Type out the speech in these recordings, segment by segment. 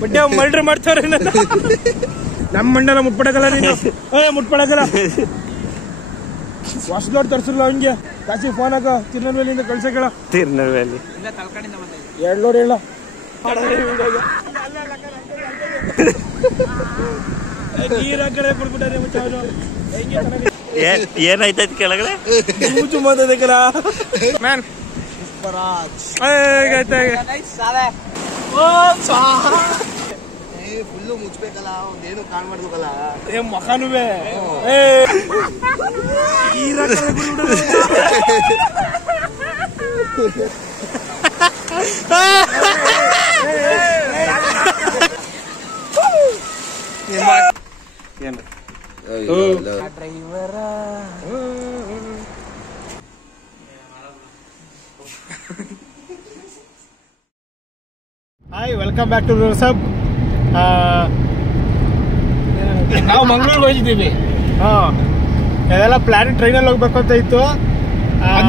ಬಡ್ಡೆ ಮಲ್ಡ್ರ್ ಮಾಡ್ತಾವ್ರೆ ನಮ್ಮ ಮಂಡಲ ಮುಟ್ಪಡಕಲ್ಲ ನೀನು ಮುಟ್ಪಡಕಲ್ಲ ಹೊಸದೋಡ್ ತರ್ಸಿರ್ಲ ಹಂಗೆ ಕಾಸಿ ಫೋನ್ ಹಾಕ ತಿರುನಲ್ವೇಲಿಂದ ಕಳ್ಸಕಳ ತಿರುನಲ್ವೇಲಿ 2 ಲೋಡ್ ಹೇಳ ನೀರ ಕಡೆ ಕೊಡ್ಬಿಟ್ಟಾರೆ ಮುಚ್ಚ ಏನಾಯ್ತೈತಿ ಕೆಳಗಡೆ ಮಾತಾಡಕಲ್ಲ ಮ್ಯಾನ್ ಫುಲ್ಲು ಮುಚ್ಬೇಕಲ್ಲ ಒಂದೇನು ಕಾಣ್ಬಾರ್ಬೇಕಲ್ಲ ಮಖಾನುವೆ ಹಾಯ್ ವೆಲ್ಕಮ್ ಬ್ಯಾಕ್ ಟು ಸಬ್. ನಾವು ಮಂಗಳೂರಿಗೆ ಹೋಗಿದ್ದೀವಿ. ಅದೆಲ್ಲ ಪ್ಲಾನ್ ಟ್ರೈನಲ್ಲಿ ಹೋಗ್ಬೇಕು ಅಂತ ಇತ್ತು.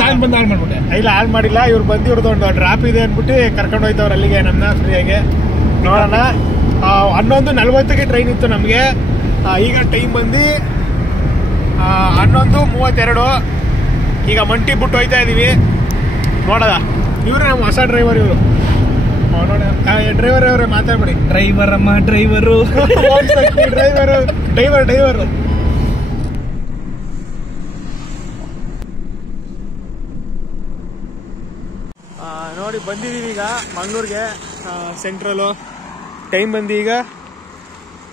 ನಾನು ಬಂದು ಹಾಳು ಮಾಡ್ಬಿಟ್ಟೆ. ಇಲ್ಲ ಹಾಳು ಮಾಡಿಲ್ಲ, ಇವ್ರು ಬಂದು ಇವ್ರದ್ದು ಒಂದು ಡ್ರಾಪ್ ಇದೆ ಅಂದ್ಬಿಟ್ಟು ಕರ್ಕೊಂಡು ಹೋಯ್ತವ್ರು ಅಲ್ಲಿಗೆ ನಮ್ಮನ್ನ ಫ್ರೀಯಾಗಿ. ನೋಡೋಣ. 11:40ಕ್ಕೆ ಟ್ರೈನ್ ಇತ್ತು ನಮಗೆ. ಈಗ ಟೈಮ್ ಬಂದು 11:32. ಈಗ ಮಂಟಿ ಬಿಟ್ಟು ಹೋಯ್ತಾ ಇದೀವಿ. ನೋಡೋದ ಇವ್ರು ನಮ್ಮ ಹೊಸ ಡ್ರೈವರ್. ಇವರು ಡ್ರೈವರ್ ಅವರೇ ಮಾತಾಡ್ಬಿಡಿ. ಡ್ರೈವರ್ ಅಮ್ಮ ಡ್ರೈವರು ಡ್ರೈವರ್ ನೋಡಿ ಬಂದಿದ್ದೀವಿ ಈಗ ಮಂಗಳೂರಿಗೆ ಸೆಂಟ್ರಲು. ಟೈಮ್ ಬಂದು ಈಗ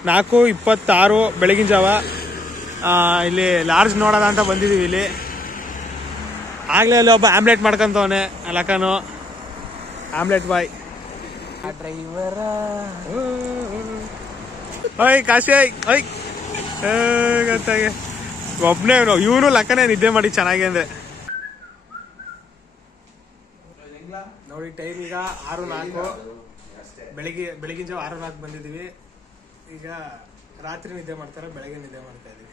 4:26 ಬೆಳಗಿನ ಜಾವ. ಇಲ್ಲಿ ಲಾರ್ಜ್ ನೋಡೋದ ಅಂತ ಬಂದಿದ್ದೀವಿ. ಇಲ್ಲಿ ಆಗ್ಲೇ ಅಲ್ಲಿ ಒಬ್ಬ ಆಮ್ಲೆಟ್ ಮಾಡ್ಕೊಂತವನೆ ಲಕ್ಕನು. ಆಮ್ಲೆಟ್ ಬಾಯ್ ಡ್ರೈವರ ಓಯ್ ಕಾಶಿ ಓಯ್ ಗೊತ್ತಾಗೆ ಒಬ್ನೇ ಇವನು ಲಕ್ಕನೇ ನಿದ್ದೆ ಮಾಡಿ ಚೆನ್ನಾಗಿ ಅಂದ್ರೆ ನೋಡಿ. ಟೈಮ್ ಈಗ 6:04 ಬೆಳಗಿನ ಜಾವ 6:04 ಬಂದಿದ್ದೀವಿ. ಈಗ ರಾತ್ರಿ ನಿದ್ದೆ ಮಾಡ್ತಾರೆ, ಬೆಳಗ್ಗೆ ನಿದ್ದೆ ಮಾಡ್ತಾ ಇದೀವಿ.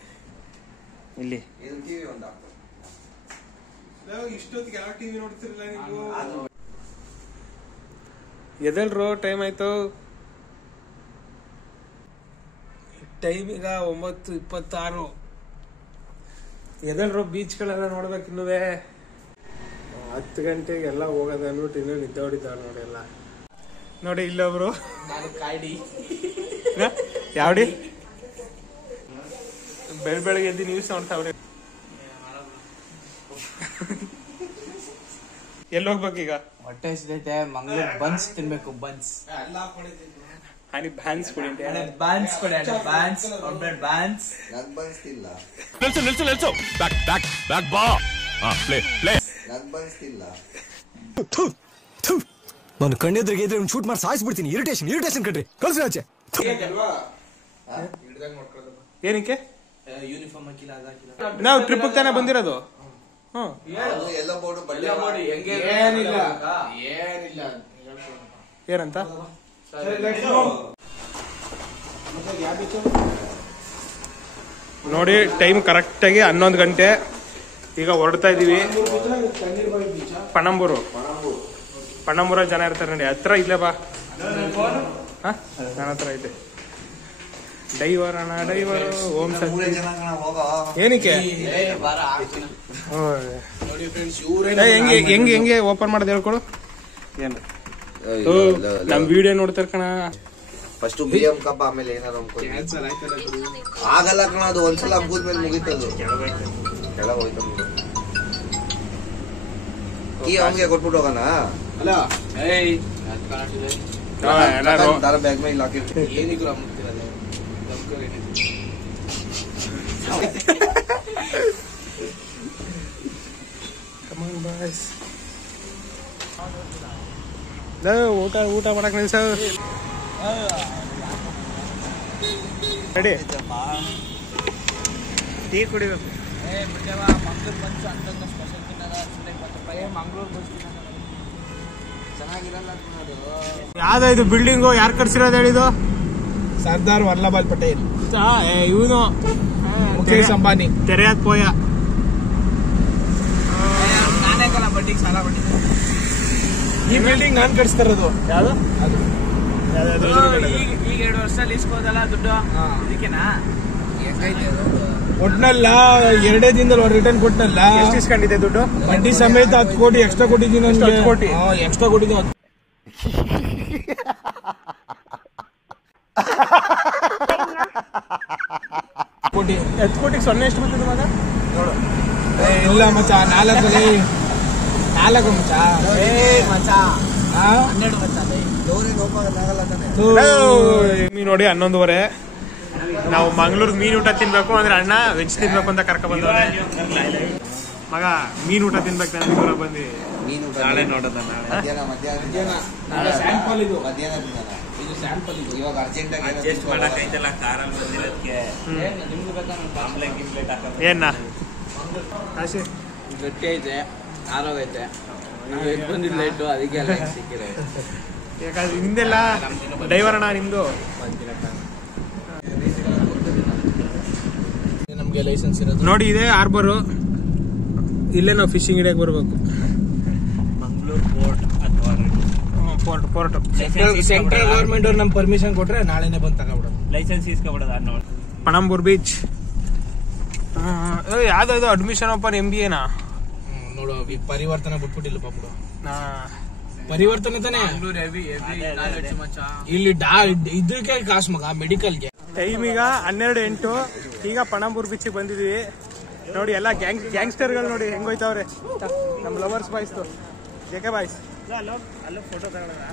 ಇಲ್ಲಿ ಇಷ್ಟೊತ್ತಿಗೆ ಯಾವ ಟಿವಿ ನೋಡ್ತಿರಲ್ಲ ನೀವು? ಎದಲ್ರು ಟೈಮ್ ಆಯ್ತು. ಟೈಮ್ ಈಗ 9:26. ಎದಲ್ರು ಬೀಚ್ಗಳೆಲ್ಲ ನೋಡ್ಬೇಕು. ಇನ್ನುವೆ 10 ಗಂಟೆಗೆ ಎಲ್ಲ ಹೋಗೋದ ಅಂದ್ಬಿಟ್ಟು ಇನ್ನೂ ನಿದ್ದೆ ಹೊಡಿತಾವ ನೋಡಿ ಎಲ್ಲ. ನೋಡಿ ಇಲ್ಲೊಬ್ರು ಯಾವಡಿ ಬೆಳಗ್ಗೆ ಎದ್ದು ನ್ಯೂಸ್ ನೋಡ್ತಾವ್ರಿ. ಎಲ್ಲಿ ಹೋಗ್ಬೇಕು ಈಗ? ಹೊಟ್ಟೆ ಹಸಿದೈತೆ. ಮಂಗಳೂರು ಬನ್ಸ್ ತಿನ್ಬೇಕು. ಬನ್ಸ್ ಬ್ಯಾನ್ಸ್ ಕೊಡಿ. ಬಾನ್ಸ್ ಕೊಡಿ. ಬಾನ್ಸ್ ಬಾನ್ಸ್ ನನ್ ಬನ್ಸ್ತಿಲ್ಲ. ನಿಲ್ಸು ಬ್ಯಾಕ್ ಬಾ. ನನ್ ಬನ್ಸ್ತಿಲ್ಲ. ನಾನು ಕಣ್ಣೆದ್ರಿಗೆ ಇದ್ರೆ ಶೂಟ್ ಮಾಡಿ ಸಾಯಿಸ್ಬಿಡ್ತೀನಿ. ಇರಿಟೇಷನ್ ಕಣ್ರಿ. ಕಳ್ಸಿ ಆಚೆ. ಏನಕ್ಕೆ? ಯೂನಿಫಾರ್ಮ್ ಹಾಕಿಲ್ಲ, ಅದಾಕಿಲ್ಲ. ನಾವು ಟ್ರಿಪ್ ತಾನೇ ಬಂದಿರೋದು. ಎಲ್ಲ ಬೋರ್ಡು ಬಡ್ಡಿ ಏನಂತ ನೋಡಿ. ಟೈಮ್ ಕರೆಕ್ಟಾಗಿ 11 ಗಂಟೆ. ಈಗ ಹೊರಡ್ತಾ ಇದೀವಿ. ಪಣಂಬೂರ ಜನ ಇರ್ತಾರೆ ನೋಡಿ. ಹತ್ರ ಇಲ್ಲೇ ಬಾ. ನನ್ನ ಹತ್ರ ಐತೆ. ಡೈವರ್ ಅಣ್ಣ ಡೈವರ್. ಓಂ ಏನಕ್ಕೆ ಹೆಂಗೆ ಓಪನ್ ಮಾಡೋದು ಹೇಳ್ಕೊಡು. ಏನು ನಮ್ ವಿಡಿಯೋ ನೋಡ್ತಾರ ಕಣ. ಫಸ್ಟ್ BM ಕಪ್, ಆಮೇಲೆ ಏನಾದ್ರು ಆಗಲ್ಲ ಕಣ. ಅದು ಒಂದ್ಸಲ ಹಬ್ಬದ್ಮೇಲೆ ಮುಗಿತದು. ಕೆಳಗೆ ಹೋಯ್ತು. ಕೀ ಅವನಿಗೆ ಕೊಟ್ಬಿಟ್ಟು ಹೋಗೋಣ. ಬ್ಯಾಗ್ ಮೇಲೆ ಹಾಕಿರ್ತೀನಿ. ಏನಿಗೂ ಊಟ ಮಾಡಕ್ ನಿಲ್ಸ ರೆಡಿ. ಟೀ ಕುಡಿಬೇಕು. ಯಾವ್ದು ಇದು ಬಿಲ್ಡಿಂಗು? ಯಾರು ಕಟ್ಸಿರೋದು ಹೇಳಿದು? ಸರ್ದಾರ್ ವಲ್ಲಭಾಯ್ ಪಟೇಲ್. ಇವನು ಮುಖೇಶ್ ಅಂಬಾನಿ. ತೆರೆಯಾದ ಪೋಯ. ನಾನೇ ಬಡ್ಡಿಗೆ ಸಾಲ ಕೊಟ್ಟಿದ್ದೆ. ಈ ಬಿಲ್ಡಿಂಗ್ ನಾನ್ ಕಟ್ಸ್ತಾ ಇರೋದು. ಯಾವ್ದು? ಈಗ 2 ವರ್ಷದಲ್ಲಿ ಇಸ್ಕೋದಲ್ಲ ದುಡ್ಡು ಇದಕ್ಕೆನಾ ಕೊಟ್ನಲ್ಲ 2 ದಿನದಲ್ಲಿ ರಿಟರ್ನ್ ಕೊಟ್ನಲ್ಲ. ಎಷ್ಟು ಇಸ್ಕೊಂಡಿದ್ದೆ ದುಡ್ಡು? ಬಡ್ಡಿ ಸಮೇತ 10 ಕೋಟಿ ಎಕ್ಸ್ಟ್ರಾ ಕೊಟ್ಟಿದ್ದೀನಿ. 10 ಕೋಟಿ ಎಕ್ಸ್ಟ್ರಾ ಕೊಟ್ಟಿದ್ದೀನಿ. ಕೋಟಿ 10 ಕೋಟಿಗೆ 0 ಎಷ್ಟು ಬರ್ತದೆ ಮಗ? ನೋಡು. ಇಲ್ಲ ಮಚ್ಚ 4 ಮಚ್ಚ. 12 ನೋಡಿ 11:30. ನಾವು ಮಂಗಳೂರು ಮೀನು ಊಟ ತಿನ್ಬೇಕು ಅಂದ್ರೆ ಅಣ್ಣ ವೆಜ್ ತಿನ್ಬೇಕು ಅಂತ ಕರ್ಕ ಬಂದವ್ರೆ. ಮಗ ಮೀನು ಊಟ ತಿನ್ಬೇಕು ಅಂತ ದೂರ ಬಂದ್ವಿ. ನಾಳೆ ನೋಡೋದ ಏನ ಗಟ್ಟಿ ಐತೆ ಆರೋಗೈತೆ ಬಂದಿಲ್ಲ ಇಟ್ಟು ಅದಕ್ಕೆ ಸಿಕ್ಕಿದೆ. ಯಾಕಂದ್ರೆ ನಿಮ್ದೆಲ್ಲ ಡೈವರ್ ಅಣ್ಣ ನಿಮ್ದು. ನಮ್ಗೆ ಲೈಸೆನ್ಸ್ ಇರೋದು ನೋಡಿ ಇದೆ ಹಾರ್ಬರು. ಇಲ್ಲೇ ನಾವು ಫಿಶಿಂಗ್ ಹಿಡಿಯಕ್ಕೆ ಬರ್ಬೇಕು. ಮಂಗಳೂರು ಪೋರ್ಟ್ ಅಥವಾ ಪೋರ್ಟ್ ಸೆಂಟ್ರಲ್ ಗವರ್ಮೆಂಟ್ ಅವ್ರು ನಮ್ಗೆ ಪರ್ಮಿಷನ್ ಕೊಟ್ರೆ ನಾಳೆನೆ ಬಂದು ತಗೊಬಿಡೋದು. ಲೈಸೆನ್ಸ್ ಇಸ್ಕೊಬಿಡೋದು. ಪಣಂಬೂರ್ ಬೀಚ್. ಯಾವ್ದು ಅಡ್ಮಿಷನ್ ಓಪನ್ MBA ನಾ ನೋಡು. ಪರಿವರ್ತನೆ ಬಿಟ್ಬಿಟ್ಟಿಲ್ಲ ಪಾಪು. ಪರಿವರ್ತನೆ ತಾನೆ ಇಲ್ಲಿ ಇದಕ್ಕೆ ಕಾಸು ಮಗ ಮೆಡಿಕಲ್ಗೆ. ಟೈಮ್ ಈಗ 12:08. ಈಗ ಪಣಂಬೂರ್ ಬೀಚ್ ಬಂದಿದ್ವಿ. ನೋಡಿ ಎಲ್ಲ ಗ್ಯಾಂಗ್ಸ್ಟರ್ಗಳು ನೋಡಿ ಹೆಂಗೋಯ್ತವ್ರೆ. ನಮ್ಮ ಲವರ್ಸ್ ಬಾಯ್ಸ್ದು ಜೆಕೆ ಬಾಯ್ಸ್. ಫೋಟೋ ತಗೊಳ್ಳೋಣ.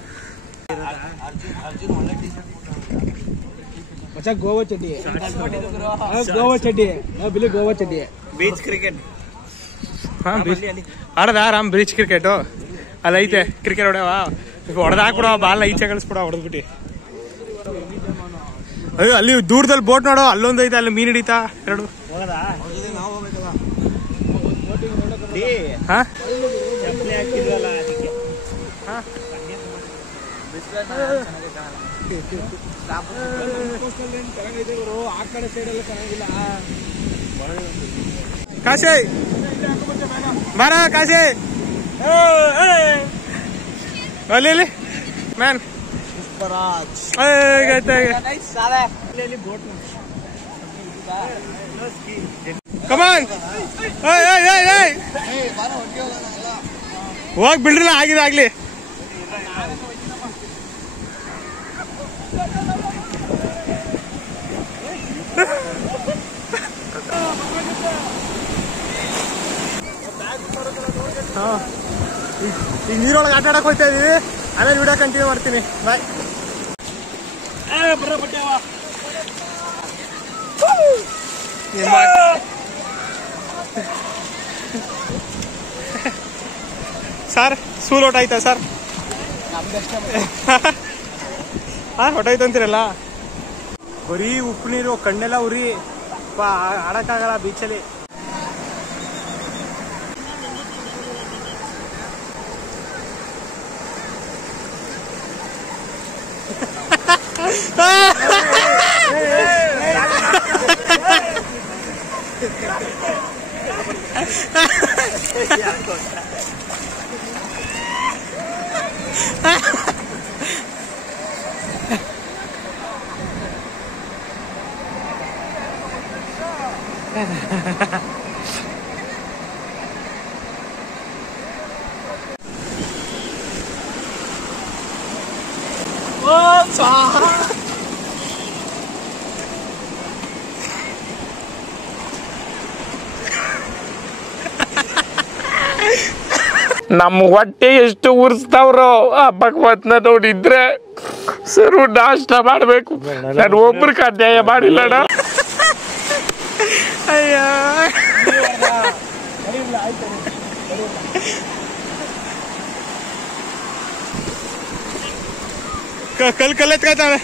ಗೋವಾ ಚಡ್ಡಿ ಬಿಲಿ ಗೋವಾ ಚಡ್ಡಿ. ಬೀಚ್ ಕ್ರಿಕೆಟ್ ಆಡದ ಆರಾಮ್. ಬೀಚ್ ಕ್ರಿಕೆಟು ಅಲ್ಲ ಐತೆ. ಕ್ರಿಕೆಟ್ ಹೊಡೆದ ಹಾಕ್ಬಿಡ ಬಾಲ್ ಈಚೆ ಕಳಿಸ್ಬಿಡ ಹೊಡೆದ್ಬಿಟ್ಟು. ಅಯ್ಯೋ ಅಲ್ಲಿ ದೂರದಲ್ಲಿ ಬೋಟ್ ನೋಡೋ ಅಲ್ಲೊಂದು ಐತೆ. ಅಲ್ಲಿ ಮೀನ್ ಹಿಡಿತಾ 2. ಕಾಶಿ ಬಾರ ಕಾಶಿ. ಅಲ್ಲಿ ಮ್ಯಾನ್ ಕಮಾನ್ ಹೋಗ್ ಬಿಡ್ರಲ್ಲ. ಆಗಿದೆ ಆಗ್ಲಿ. ಈಗ ನೀರೊಳಗೆ ಆಟ ಆಡಕ್ ಹೋಗ್ತಾ ಇದೀವಿ. ಆಮೇಲೆ ವಿಡಿಯೋ ಕಂಟಿನ್ಯೂ ಮಾಡ್ತೀನಿ. ಬಾಯ್. ಸರ್ ಸೂಲ್ ಹೊಟ್ಟಾಯ್ತಾ ಸರ್? ಹೊಟ್ಟಾಯ್ತು ಅಂತೀರಲ್ಲ. ಬರೀ ಉಪ್ಪು ನೀರು ಕಣ್ಣೆಲ್ಲ ಉರಿ. ಆಡಕ್ಕಾಗಲ್ಲ ಬೀಚಲ್ಲಿ. ನಮ್ಮ ಹೊಟ್ಟೆ ಎಷ್ಟು ಉರ್ಸ್ತಾವ್ರೋ ಆ ಭಗವತ್ನ ನೋಡಿದ್ರೆ ಸರು ನಾಷ್ಟ ಮಾಡಬೇಕು. ನಾನು ಒಬ್ರಿಗೆ ಅನ್ಯಾಯ ಮಾಡಿಲ್ಲಣ್ಣ. ಅಯ್ಯ ಕಲ್ ಎತ್ಕಾಯ್ತಾವೆ.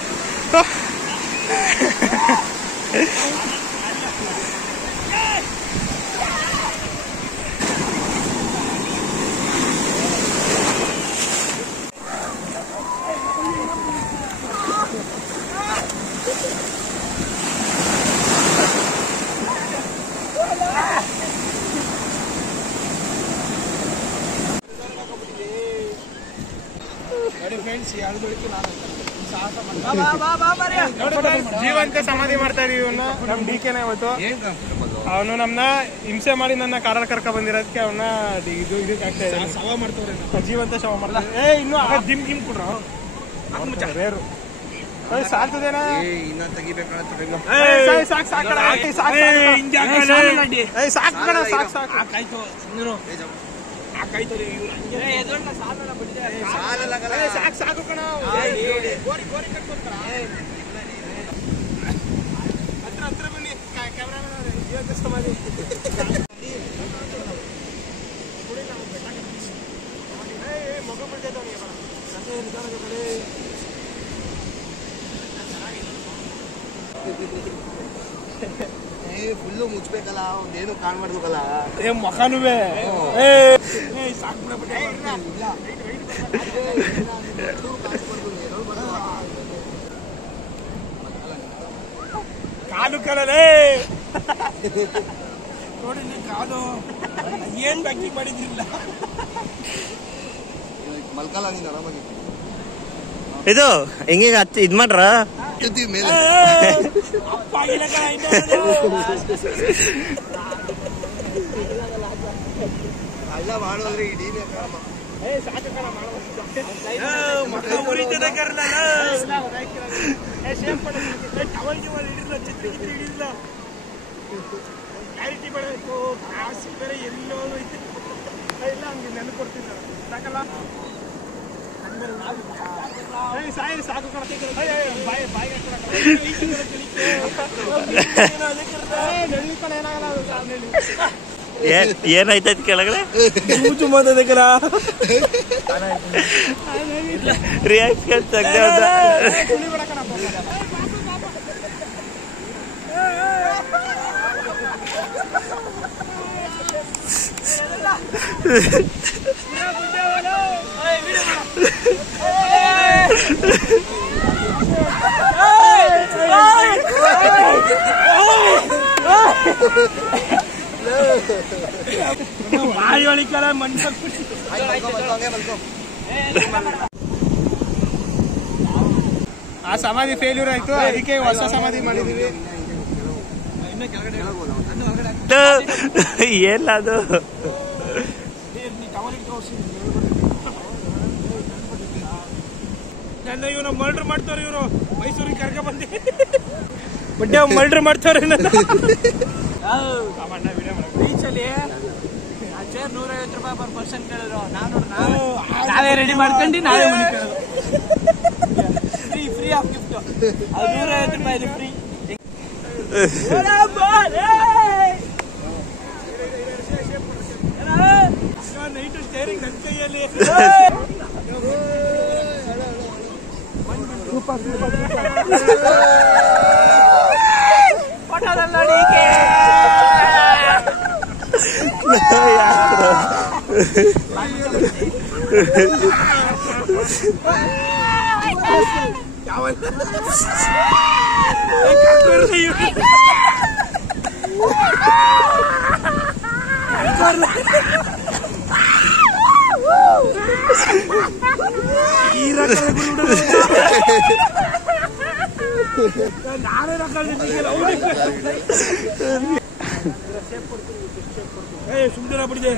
ಫ್ರೆಂಡ್ಸ್ 2 ಬೆಳಗ್ಗೆ ನಾನು ಜೀವಂತ ಸಮಾಧಿ ಮಾಡ್ತಾ ಇದೀವಿ ಇವನ್ನ. ನಮ್ ಡಿಕೆನ ಇವತ್ತು ಅವನು ನಮ್ನ ಹಿಂಸೆ ಮಾಡಿ ನನ್ನ ಕಾರಲ್ಲಿ ಕರ್ಕ ಬಂದಿರೋದಕ್ಕೆ ಅವನ್ನ ಇದಕ್ಕೆ ಆಗ್ತಾ ಇದೆ. ಶವ ಮಾಡ್ತವ್ರೆ, ಜೀವಂತ ಶವ ಮಾಡ್ತಾರೆ. ಇನ್ನು ಜಿಮ್ ಗಿಮ್ ಕೊಡ್ರು ರೇರು ಸಾಲ್ತದೇನಾ? ಇನ್ನ ತೆಗಿಬೇಕಂತ ಸಾಕು ಕಣ. ಹತ್ರ ಬನ್ನಿ ಕ್ಯಾಮ್ರಾ ಸಮಾಧಿ. ಮಗ ಫುಲ್ಲು ಮುಚ್ಬೇಕಲ್ಲ, ಒಂದೇನು ಕಾಣ್ಬಾರ್ದಲ್ಲ ಮಖನುವೆ. ಕಾಲು ಕಲಲೇ ನೋಡಿ, ಕಾಲು ಏನ್ ಬ್ಯಾಕಿಂಗ್ ಮಾಡಿದ್ರಿಲ್ಲ. ಮಲ್ಕಲ್ಲ ನೀನು ಆರಾಮಾಗಿ. ಇದು ಹೆಂಗೆ ಇದ್ ಮಾಡ್ರ ಮೇಲೆ ಅಲ್ಲ ಮಾಡೋದ್ರೆ ಇಡೀ ಕ್ಲಾರಿಟಿ ಮಾಡಬೇಕು. ಕಾಸು ಬೇರೆ ಎಲ್ಲೋ ಐತೆ ಇಲ್ಲ, ಹಂಗೆ ನೆನಪು ಸಾಕಲ್ಲ. ಸಾಕು ಏನಾಯ್ತೈತಿ ಕೆಳಗಡೆ ರಿಯಾಕ್ಷನ್ ಆ ಸಮಾಧಿ ಫೇಲ್ಯೂರ್ ಆಯ್ತು, ಅದಕ್ಕೆ ಹೊಸ ಸಮಾಧಿ ಮಾಡಿದೀವಿ. ಏನಿಲ್ಲ ಅದು ನನ್ನ ಇವನು ಮರ್ಡರ್ ಮಾಡ್ತಾರ. ಇವರು ಮೈಸೂರಿಗೆ ಕರ್ಕ ಬಂದಿ ಬಡ್ಡೆ ಮರ್ಡರ್ ಮಾಡ್ತಾರ. ಬೀಚಲ್ಲಿ ಆ ಚೇರ್ 150 ರೂಪಾಯಿ ಪರ್ ಪರ್ಸನ್ ಕೇಳಿದ್ರು. ನಾವೇ ರೆಡಿ ಮಾಡ್ಕೊಂಡು ನಾವೇ ಮನೆ ಕೇಳೋದು. Free of gift. ಅದು 150 ರೂಪಾಯಿ ಫ್ರೀ. ನೈಟು ಸ್ಟೇರಿಂಗ್ ನನ್ನ ಕೈಯಲ್ಲಿ. ಸುಂದರ ಬಿಡಿದೆ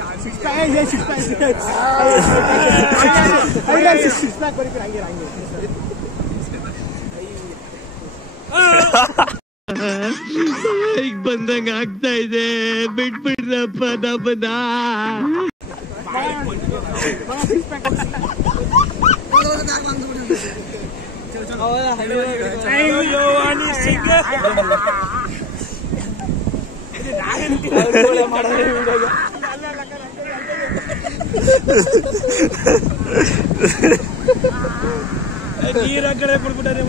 ಬಂದಂಗ ಆಗ್ತಾ ಇದೆ. ಬಿಟ್ಬಿಡ್ರಪ್ಪ ನಮ್ಮನ್ನ. ನೀರ ಕಡೆ ಬಿಡ್ಬಿಟ್ಟಾರೆ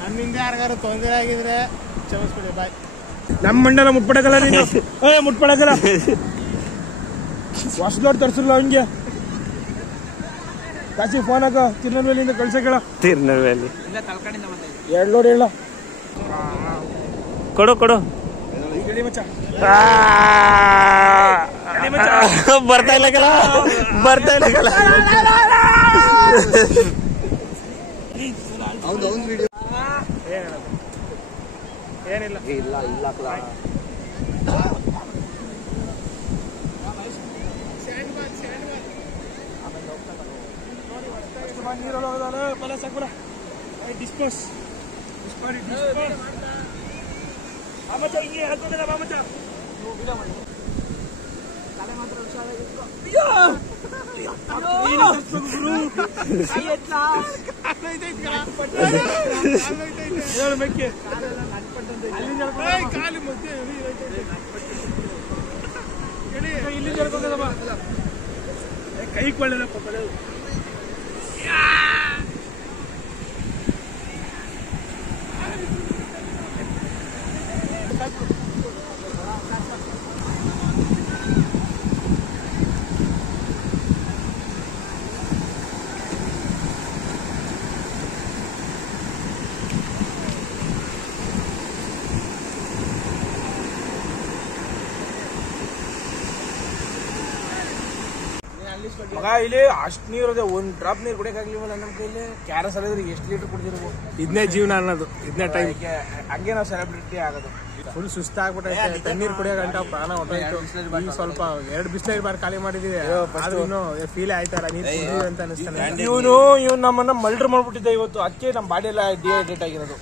ನಮ್ಮಿಂದ ಯಾರಿಗಾರು ತೊಂದರೆ ಆಗಿದ್ರೆ ಕ್ಷಮಿಸ್ಬಿಡಿ. ಬಾಯ್. ನಮ್ಮ ಮಂಡಲ ಮುಟ್ಪಡಕಲ್ಲ ನೀನು. ಮುಟ್ಪಡಕಲ್ಲ ಹೊಸದೋಡ್ ತರ್ಸಿಲ್ಲ ಹಂಗೆ. ಕಾಸಿ ಫೋನ್ ಹಾಕ. ತಿರ್ನಲ್ವೇಲಿಂದ ಕಳ್ಸಕ್ಕೆಳ. ತಿರ್ನಲ್ವೇಲಿ 2 ಲೋಡ್ ಹೇಳ. ಕೊಡು ಮಚ್ಚ ಬರ್ತಾ ಇಲ್ಲ ಕಲ ಬರ್ತಾ ಇಲ್ಲ ಕಲ ವಿಡಿಯೋ ಏನಿಲ್ಲ ಇಲ್ಲ ಇಲ್ಲ ಡಿಸ್ಪೋಸ್ ಕೈ ಕೊಳ್ಳಪ್ಪ ಮಗ ಇಲ್ಲಿ ಅಷ್ಟು ನೀರು ಇದೆ, ಒಂದ್ ಡ್ರಾಪ್ ನೀರು ಕುಡಿಯಕ್ಕಾಗ್ಲಿವಲ್ಲ ನಮ್ಮ ಕೈಲಿ. ಕ್ಯಾರಸ್ ಅಲ್ಲಿದ್ರೆ ಎಷ್ಟು ಲೀಟರ್ ಕುಡಿದಿರ್ಬೋದು. ಇದನ್ನೇ ಜೀವನ ಅನ್ನೋದು, ಇದನ್ನೇ ಟೈಮ್. ಹಂಗೆ ನಾವು ಸೆಲೆಬ್ರಿಟಿ ಆಗೋದು. ಫುಲ್ ಸುಸ್ತಾಗ್ಬಿಟ್ಟೈತೆ, ತಣ್ಣೀರ್ ಕುಡಿಯೋ ಗಂಟ ಪ್ರಾಣ ಹೊಟ್ಟೋಯ್ತು. ಈಗ ಸ್ವಲ್ಪ 2 ಬಿಸ್ಲೇರಿ ಬಾರ್ ಖಾಲಿ ಮಾಡಿದೀವಿ, ಆದ್ರೂ ಇನ್ನೂ ಫೀಲ್ ಆಯ್ತಾರ ನೀರ್ ಕುಡಿದೀವಿ ಅಂತ ಅನಿಸ್ತಾನೆ. ಇವನು ನಮ್ಮನ್ನ ಮಲ್ಡ್ರ್ ಮಾಡ್ಬಿಟ್ಟಿದ್ದೆ ಇವತ್ತು, ಅದಕ್ಕೆ ನಮ್ಮ ಬಾಡಿ ಎಲ್ಲ ಡಿಹೈಡ್ರೇಟ್ ಆಗಿರೋದು.